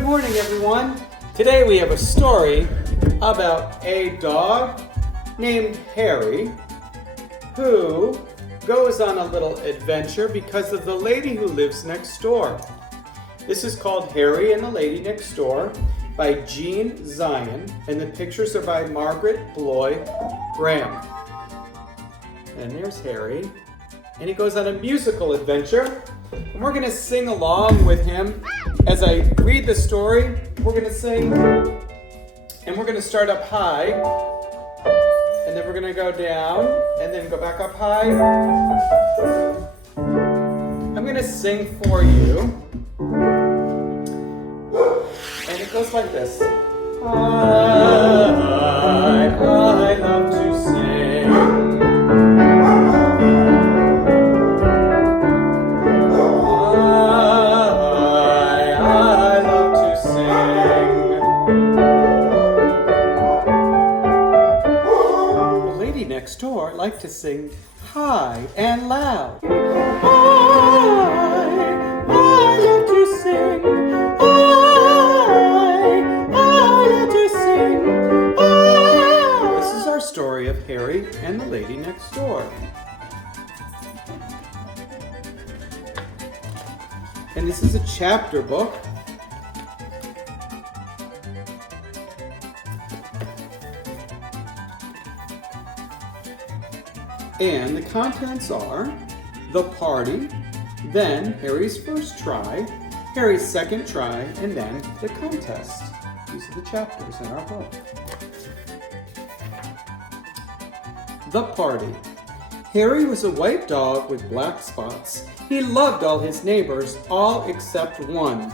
Good morning, everyone. Today we have a story about a dog named Harry who goes on a little adventure because of the lady who lives next door. This is called Harry and the Lady Next Door by Jean Zion, and the pictures are by Margaret Bloy Graham. And there's Harry, and he goes on a musical adventure, and we're going to sing along with him. As I read the story, we're going to sing, and we're going to start up high, and then we're going to go down, and then go back up high. I'm going to sing for you, and it goes like this. I love to sing. Next door like to sing high and loud. I love to sing. I love to sing. This is our story of Harry and the Lady Next Door. And this is a chapter book. And the contents are the party, then Harry's first try, Harry's second try, and then the contest. These are the chapters in our book. The party. Harry was a white dog with black spots. He loved all his neighbors, all except one.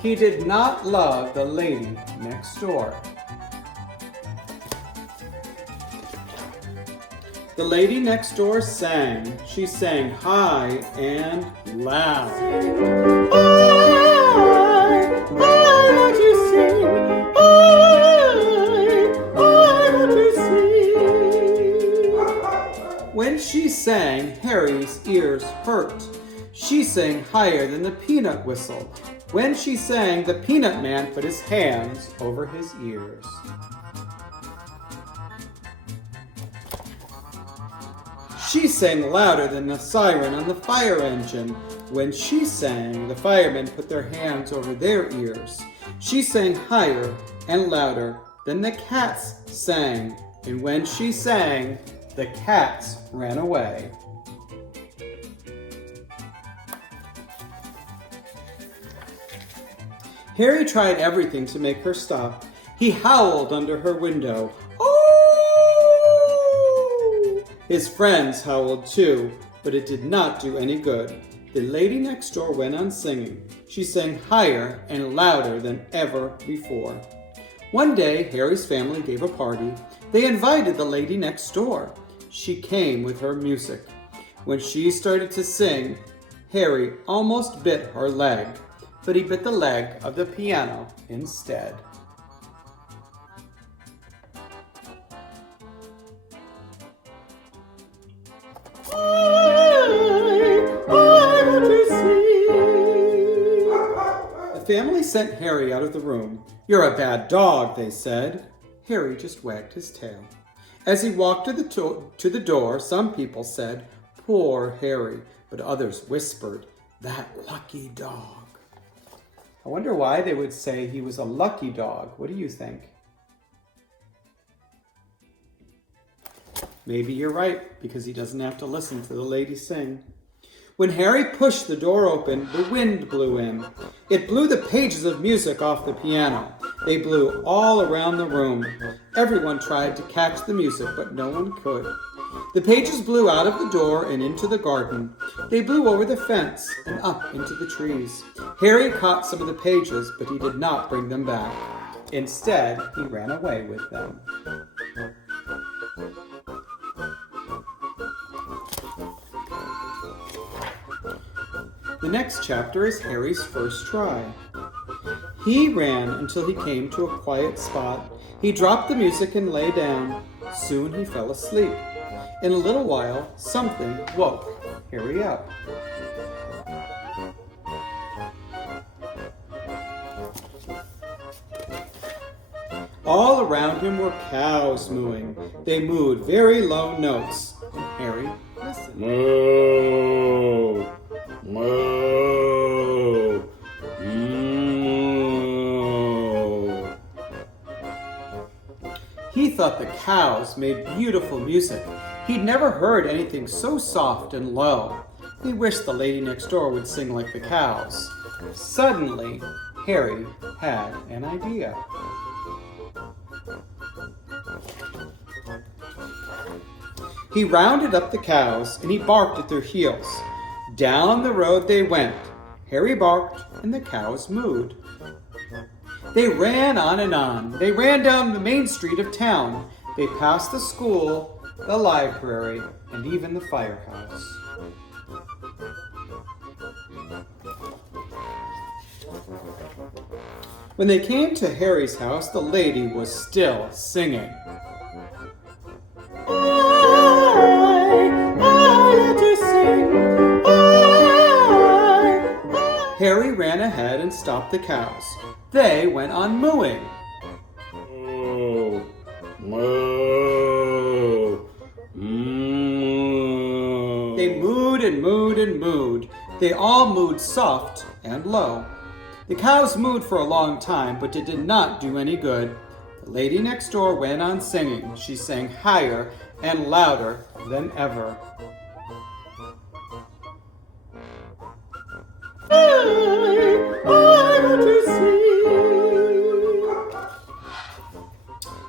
He did not love the lady next door. The lady next door sang. She sang high and loud. I want to sing. I want to sing. When she sang, Harry's ears hurt. She sang higher than the peanut whistle. When she sang, the peanut man put his hands over his ears. She sang louder than the siren on the fire engine. When she sang, the firemen put their hands over their ears. She sang higher and louder than the cats sang. And when she sang, the cats ran away. Harry tried everything to make her stop. He howled under her window. His friends howled too, but it did not do any good. The lady next door went on singing. She sang higher and louder than ever before. One day, Harry's family gave a party. They invited the lady next door. She came with her music. When she started to sing, Harry almost bit her leg, but he bit the leg of the piano instead. The family sent Harry out of the room. "You're a bad dog," they said. Harry just wagged his tail. As he walked to the door, some people said, "Poor Harry," but others whispered, "That lucky dog." I wonder why they would say he was a lucky dog. What do you think? Maybe you're right, because he doesn't have to listen to the lady sing. When Harry pushed the door open, the wind blew in. It blew the pages of music off the piano. They blew all around the room. Everyone tried to catch the music, but no one could. The pages blew out of the door and into the garden. They blew over the fence and up into the trees. Harry caught some of the pages, but he did not bring them back. Instead, he ran away with them. The next chapter is Harry's first try. He ran until he came to a quiet spot. He dropped the music and lay down. Soon he fell asleep. In a little while, something woke Harry up. All around him were cows mooing. They mooed very low notes. Harry listened. Moo! Moo! Moo! He thought the cows made beautiful music. He'd never heard anything so soft and low. He wished the lady next door would sing like the cows. Suddenly, Harry had an idea. He rounded up the cows and he barked at their heels. Down the road they went. Harry barked and the cows mooed. They ran on and on. They ran down the main street of town. They passed the school, the library, and even the firehouse. When they came to Harry's house, the lady was still singing. Harry ran ahead and stopped the cows. They went on mooing. Moo, moo, moo. They mooed and mooed and mooed. They all mooed soft and low. The cows mooed for a long time, but it did not do any good. The lady next door went on singing. She sang higher and louder than ever.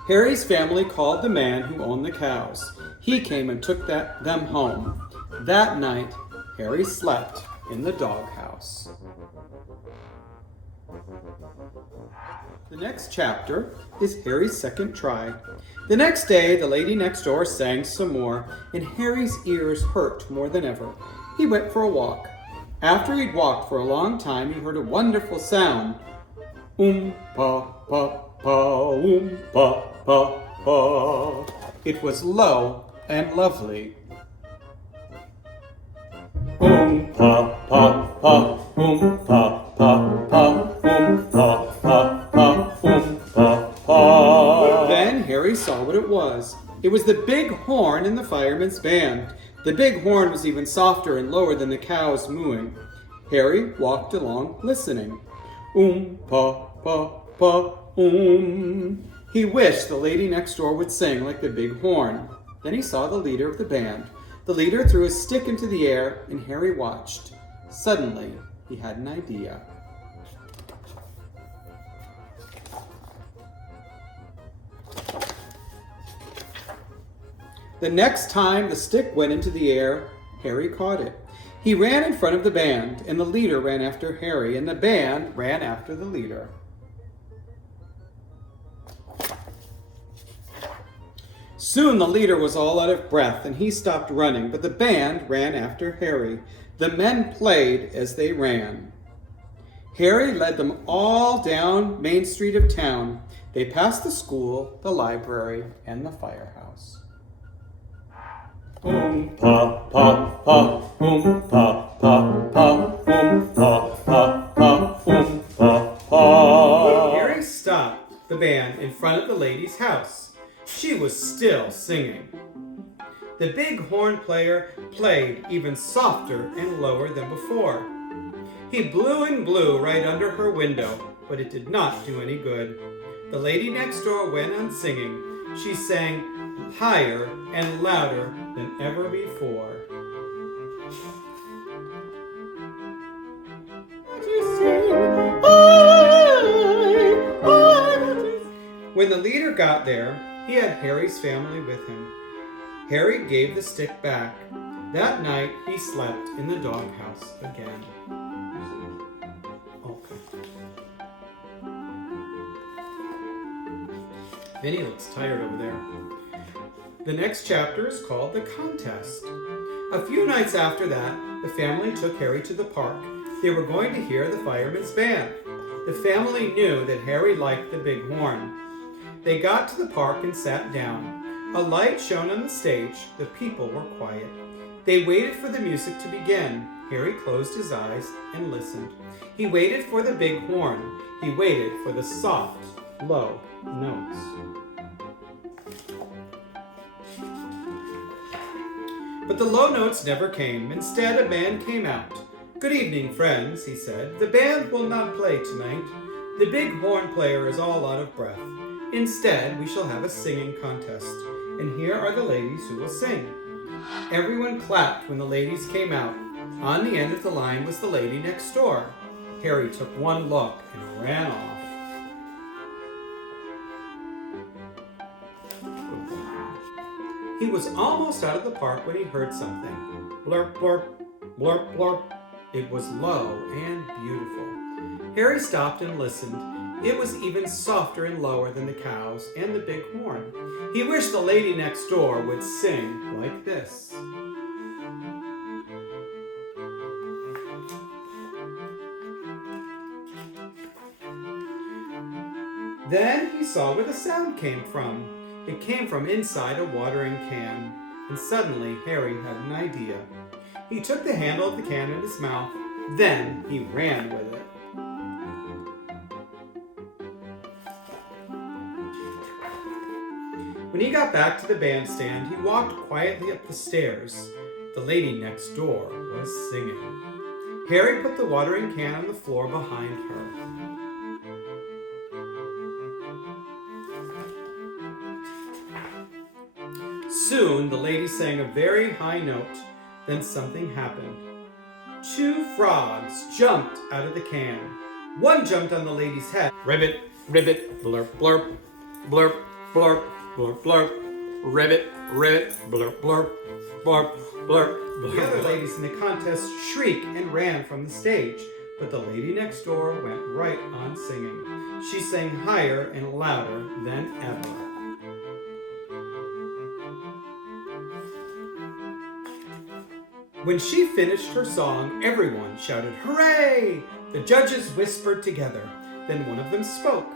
Harry's family called the man who owned the cows. He came and took them home. That night, Harry slept in the doghouse. The next chapter is Harry's second try. The next day, the lady next door sang some more, and Harry's ears hurt more than ever. He went for a walk. After he'd walked for a long time, he heard a wonderful sound. Pa, pa, pa, pa, pa, pa. It was low and lovely. Pa, pa, pa, pa, pa, pa, pa, pa, pa, pa. Then Harry saw what it was. It was the big horn in the fireman's band. The big horn was even softer and lower than the cows mooing. Harry walked along listening. Pa, pa, pa, He wished the lady next door would sing like the big horn. Then he saw the leader of the band. The leader threw his stick into the air, and Harry watched. Suddenly, he had an idea. The next time the stick went into the air, Harry caught it. He ran in front of the band, and the leader ran after Harry, and the band ran after the leader. Soon the leader was all out of breath, and he stopped running, but the band ran after Harry. The men played as they ran. Harry led them all down Main Street of town. They passed the school, the library, and the firehouse. Pa, pa, pa, pa, pa, pa, pa, pa, pa. Harry stopped the band in front of the lady's house. She was still singing. The big horn player played even softer and lower than before. He blew and blew right under her window, but it did not do any good. The lady next door went on singing. She sang higher and louder than ever before. When the leader got there, he had Harry's family with him. Harry gave the stick back. That night, he slept in the doghouse again. Okay. Vinny looks tired over there. The next chapter is called The Contest. A few nights after that, the family took Harry to the park. They were going to hear the fireman's band. The family knew that Harry liked the big horn. They got to the park and sat down. A light shone on the stage. The people were quiet. They waited for the music to begin. Harry closed his eyes and listened. He waited for the big horn. He waited for the soft, low notes. But the low notes never came. Instead, a man came out. "Good evening, friends," he said. "The band will not play tonight. The big horn player is all out of breath. Instead, we shall have a singing contest. And here are the ladies who will sing." Everyone clapped when the ladies came out. On the end of the line was the lady next door. Harry took one look and ran off. He was almost out of the park when he heard something. Blurp, blurp, blurp, blurp. It was low and beautiful. Harry stopped and listened. It was even softer and lower than the cows and the big horn. He wished the lady next door would sing like this. Then he saw where the sound came from. It came from inside a watering can. And suddenly Harry had an idea. He took the handle of the can in his mouth. Then he ran with it. When he got back to the bandstand, he walked quietly up the stairs. The lady next door was singing. Harry put the watering can on the floor behind her. Soon, the lady sang a very high note. Then something happened. 2 frogs jumped out of the can. One jumped on the lady's head. Ribbit, ribbit, blurp, blurp, blurp, blurp, blurp, blurp, ribbit, ribbit, blurp, blurp, blurp, blurp. The other ladies in the contest shrieked and ran from the stage, but the lady next door went right on singing. She sang higher and louder than ever. When she finished her song, everyone shouted, "Hooray!" The judges whispered together. Then one of them spoke.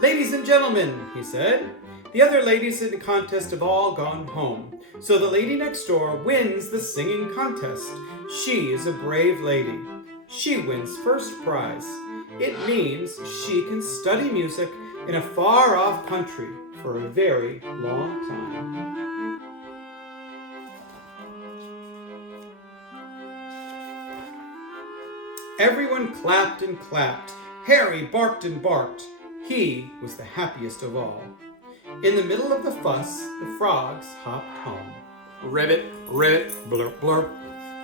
"Ladies and gentlemen," he said, "the other ladies in the contest have all gone home. So the lady next door wins the singing contest. She is a brave lady. She wins first prize. It means she can study music in a far-off country for a very long time." Everyone clapped and clapped. Harry barked and barked. He was the happiest of all. In the middle of the fuss, the frogs hopped home. Ribbit, ribbit, blurp, blurp,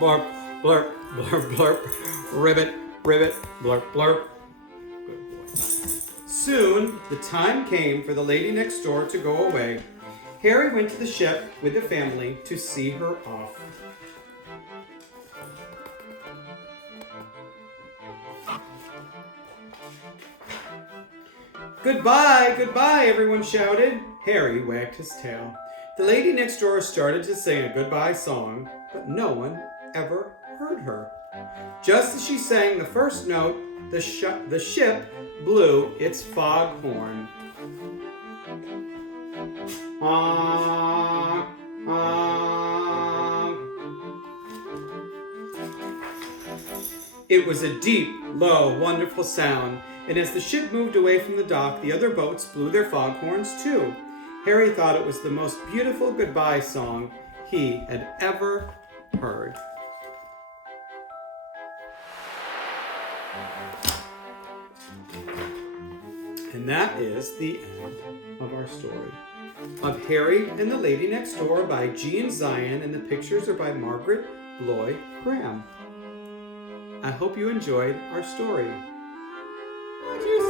blurp, blurp, blurp, blurp, ribbit, ribbit, blurp, blurp. Good boy. Soon, the time came for the lady next door to go away. Harry went to the ship with the family to see her off. "Goodbye, goodbye," everyone shouted. Harry wagged his tail. The lady next door started to sing a goodbye song, but no one ever heard her. Just as she sang the first note, the ship blew its foghorn. Honk, honk. It was a deep, low, wonderful sound. And as the ship moved away from the dock, the other boats blew their foghorns too. Harry thought it was the most beautiful goodbye song he had ever heard. And that is the end of our story. Of Harry and the Lady Next Door by Jean Zion, and the pictures are by Margaret Lloyd Graham. I hope you enjoyed our story. What do you